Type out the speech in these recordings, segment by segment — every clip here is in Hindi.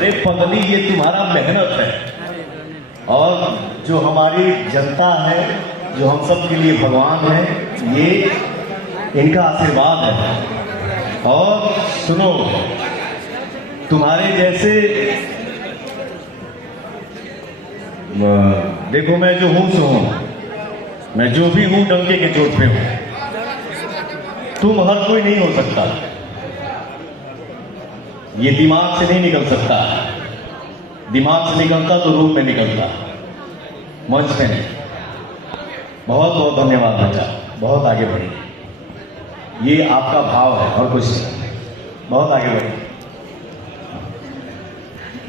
अरे पगली, ये तुम्हारा मेहनत है और जो हमारी जनता है, जो हम सब के लिए भगवान है, ये इनका आशीर्वाद है। और सुनो, तुम्हारे जैसे देखो, मैं जो हूं सो हूं, मैं जो भी हूं डंके के चोट पे हूं। तुम हर कोई नहीं हो सकता, ये दिमाग से नहीं निकल सकता। दिमाग से निकलता तो रूप में निकलता, मंच पे नहीं। बहुत बहुत धन्यवाद बच्चा, बहुत आगे बढ़ी। ये आपका भाव है और कुछ नहीं। बहुत आगे बढ़ी।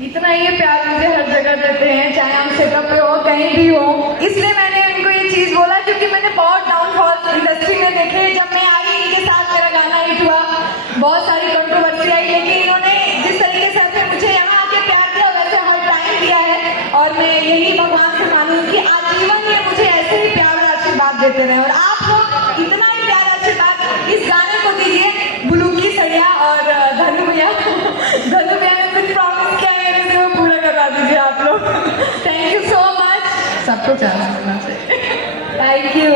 इतना ये प्यार मुझे हर जगह देते हैं, चाहे हम सेटअप पे हो, कहीं भी हो। इसलिए मैंने इनको ये चीज बोला क्योंकि मैंने बहुत डाउनफॉल इंडस्ट्री में देखे। जब मैं आई, इनके साथ मेरा गाना हिट हुआ, बहुत सारी कंट्रोवर्सी आई, लेकिन इन्होंने जिस तरीके से मुझे यहाँ आके प्यार दिया, वैसे हर टाइम दिया है। और मैं यही भगवान से मानूंगी कि आजीवन ये मुझे ऐसे ही प्यार और आशीर्वाद देते रहे। और आप लोग इतना ही प्यार आशीर्वाद इस गाने को दीजिए। ब्लू की सड़िया और धनु भैया ने कुछ प्रॉमिस किया है, वो पूरा करवा दीजिए आप लोग। Thank you so much. सबको चांस मिलना चाहिए। Thank you.